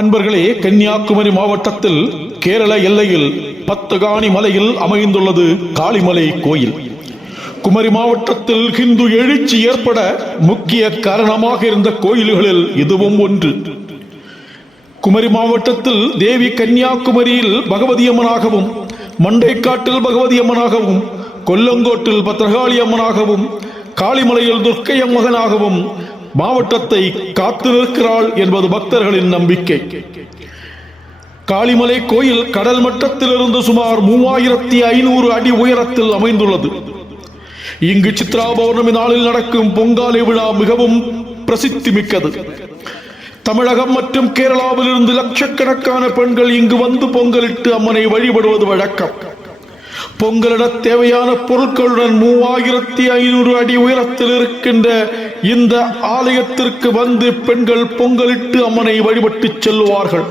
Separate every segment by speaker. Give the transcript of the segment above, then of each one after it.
Speaker 1: அன்பர்களே கன்னியாகுமரி மாவட்டத்தில் கேரள எல்லையில் பத்துகாணி மலையில் அமைந்துள்ளது காளிமலை கோயில். குமரி மாவட்டத்தில் ஹிந்து எழுச்சி ஏற்பட முக்கிய காரணமாக இருந்த கோயில்களில் இதுவும் ஒன்று. குமரி மாவட்டத்தில் தேவி கன்னியாகுமரியில் பகவதி அம்மனாகவும் மண்டைக்காட்டில் பகவதி அம்மனாகவும் கொல்லங்கோட்டில் பத்ரகாளி அம்மனாகவும் காளிமலையில் துர்க்கை அம்மகனாகவும் மாவட்டத்தை காத்து நிற்கிறாள் என்பது பக்தர்களின் நம்பிக்கை. காளிமலை கோயில் கடல் மட்டத்திலிருந்து சுமார் மூவாயிரத்தி ஐநூறு அடி உயரத்தில் அமைந்துள்ளது. இங்கு சித்ரா பௌர்ணமி நாளில் நடக்கும் பொங்காலை விழா மிகவும் பிரசித்தி மிக்கது. தமிழகம் மற்றும் கேரளாவிலிருந்து லட்சக்கணக்கான பெண்கள் இங்கு வந்து பொங்கலிட்டு அம்மனை வழிபடுவது வழக்கம். பொங்கலிட தேவையான பொருட்களுடன் மூவாயிரத்தி ஐநூறு அடி உயரத்தில் இருக்கின்ற இந்த ஆலயத்திற்கு வந்து பெண்கள் பொங்கலிட்டு அம்மனை வழிபட்டு செல்லுவார்கள்.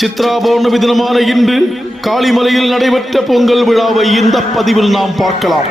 Speaker 1: சித்ரா பௌர்ணமி தினமான இன்று காளிமலையில் நடைபெற்ற பொங்கல் விழாவை இந்த பதிவில் நாம் பார்க்கலாம்.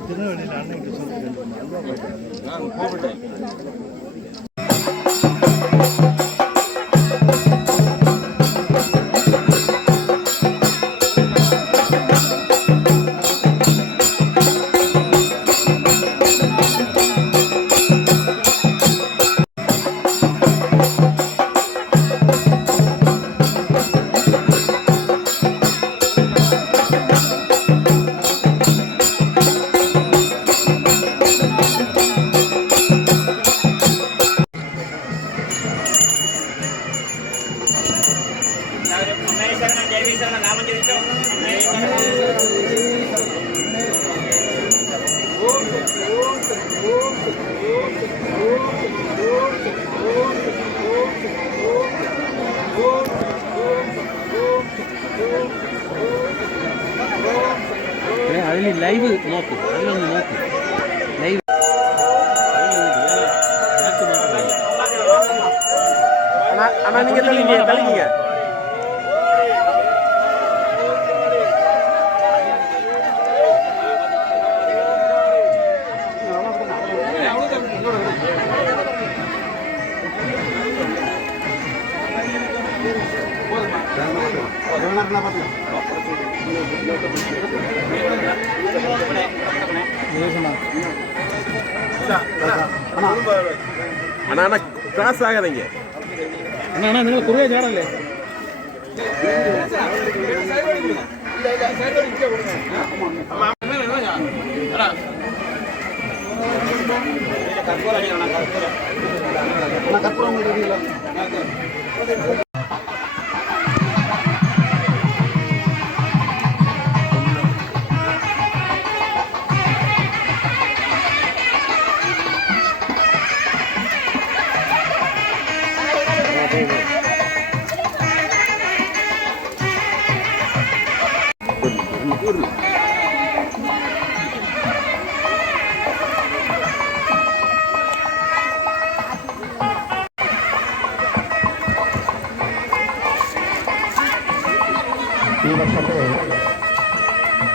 Speaker 2: திருநெல்வேலியில் அன்னைக்கு சொல்லுங்கள்
Speaker 3: லைವ್ நோக்கு அதில் வந்து நோக்கு. லைவ்
Speaker 4: ஆனால் நீங்கள் தள்ளிங்க அண்ணா அண்ணா கிராஸ் ஆகாதீங்க.
Speaker 3: அண்ணா அண்ணா நீங்கள் குறைய
Speaker 5: சேரலே கற்பூரம் கற்பூரம்
Speaker 6: ഈ വർഷത്തെ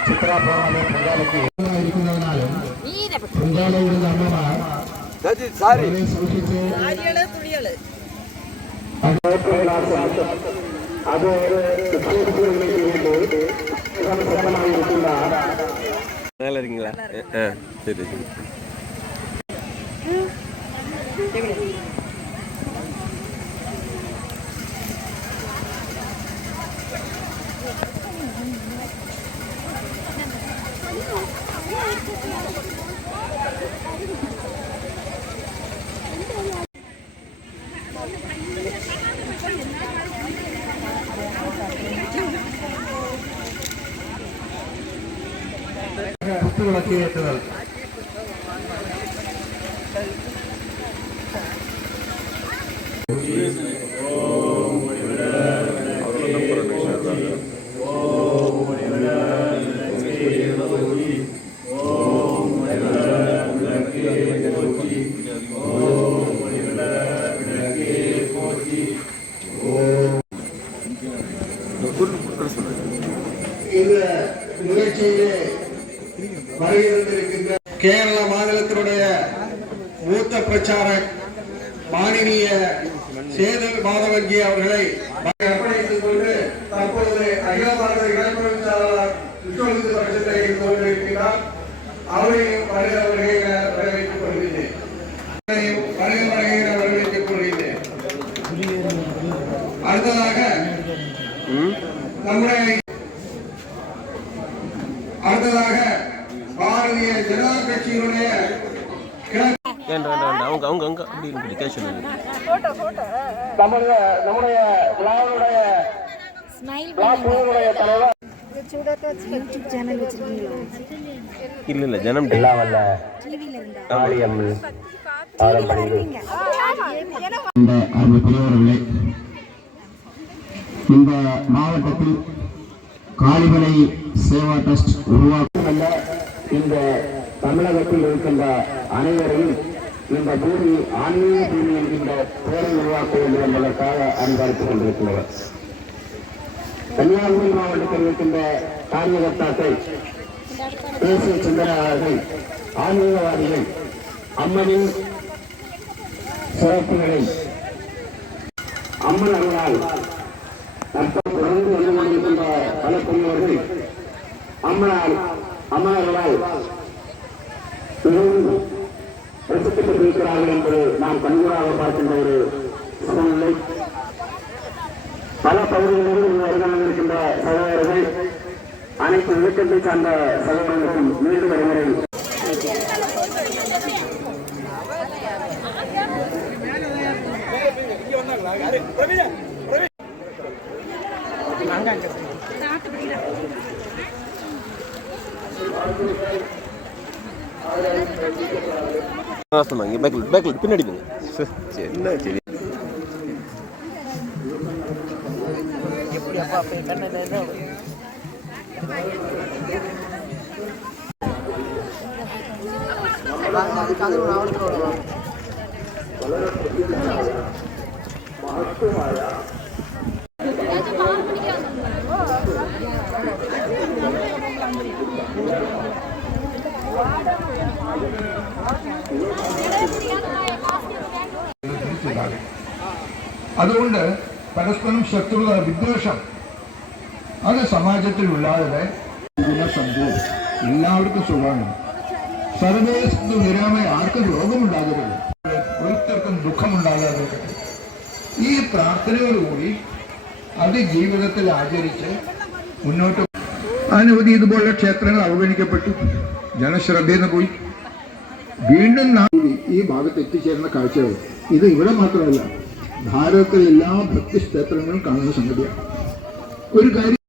Speaker 6: ചിത്രാഭരണ പൊങ്കാലയ്ക്ക് ഇരിക്കുന്നതിനാലും പൊങ്കാലയിടുന്ന അമ്മമാർ വളരെ സൂക്ഷിച്ച് അത് നിക്ഷേപിക്കുന്നതിലേക്ക് വേണ്ടി സംസന്നമായിരിക്കുന്ന
Speaker 4: நல்லா இருக்கீங்களா ஆ சரி சரி
Speaker 6: കുത്തുവിളക്കേറ്റുകൾ பிரச்சாரக் மாநில சேதல் மாதவங்கி அவர்களை அர்ப்பணித்துக் கொண்டு தற்போது அகில பாரத இளம்பெருச்சாளர் விஸ்வஹிந்து பட்சத்தை கொண்டிருக்கிறார். அவரையும் வருகிற வருகையில வரவேற்றுக் கொள்கிறேன் அவரையும் வருகையில வரவேற்றுக் கொள்கிறேன் அடுத்ததாக நம்முடைய அடுத்ததாக பாரதிய ஜனதா கட்சியினுடைய
Speaker 4: வேண்டாம் வேண்டாம் வேண்டாம். அவங்க அவங்க அவங்க அப்படின்னு இப்படி கேஷ்
Speaker 6: நம்முடைய நம்முடைய விழாவுடைய
Speaker 7: யூடியூப் சேனல் வச்சிருக்கீங்களா
Speaker 4: இல்ல இல்ல ஜனம்
Speaker 6: வல்ல ஆலயம் ஆரம்பணிகள் இந்த மாவட்டத்தில் காளிமலை சேவா ட்ரஸ்ட் உருவாக்கும் இந்த தமிழகத்தில் இருக்கின்ற அனைவரையும் இந்த பூமி ஆன்மீக பூமி என்கின்ற பேரை உருவாக்க வேண்டும் என்பதற்காக அன்பளித்துக் கொண்டிருக்கிறவர் கன்னியாகுமரி மாவட்டத்தில் இருக்கின்ற காரியகர்த்தாக்கள் தேசிய சிந்தனையாளர்கள் ஆன்மீகவாதிகள் அம்மனின் சிறப்புகளை அம்மன் அருளால் தொடர்ந்து வந்து கொண்டிருக்கின்ற பல பெரியவர்கள் அம்மனால் அம்மன் மிகவும் பிரசித்தி என்பது நாம் கண்கூடாக பார்க்கின்ற ஒரு சூழ்நிலை பல பகுதிகளிலிருந்து இங்கு வருகை இருக்கின்ற சகோதரர்கள் அனைத்து இயக்கத்தை சார்ந்த சகோதரர்களுக்கும் மீண்டும் வருகிறேன் Thank you.
Speaker 4: சொன்னாங்க. பேக்கில் பேக்கில் பின்னாடி போங்க. சரி, என்ன சரி
Speaker 8: അതുകൊണ്ട് പരസ്പരം ശത്രുത വിദ്വേഷം അത് സമാജത്തിൽ ഇല്ലാതെ സംഭവം എല്ലാവർക്കും സുഖമാണ്. സർവേസ്തു നിരാമയ നിരാമ ആർക്കും രോഗമുണ്ടാകരുത്. ഒരുത്തർക്കും ദുഃഖമുണ്ടാകാതെ ഈ പ്രാർത്ഥനയോടുകൂടി അത് ജീവിതത്തിൽ ആചരിച്ച് മുന്നോട്ട് അനവധി ഇതുപോലുള്ള ക്ഷേത്രങ്ങൾ അവഗണിക്കപ്പെട്ടു. ജനശ്രദ്ധയിൽ നിന്ന് പോയി. വീണ്ടും നാം ഈ ഭാഗത്ത് എത്തിച്ചേരുന്ന കാഴ്ചകൾ. ഇത് ഇവിടെ മാത്രമല്ല ഭാരതത്തിലെ എല്ലാ ഭക്തി ക്ഷേത്രങ്ങളും കാണുന്ന സംഗതിയാണ്. ഒരു കാര്യം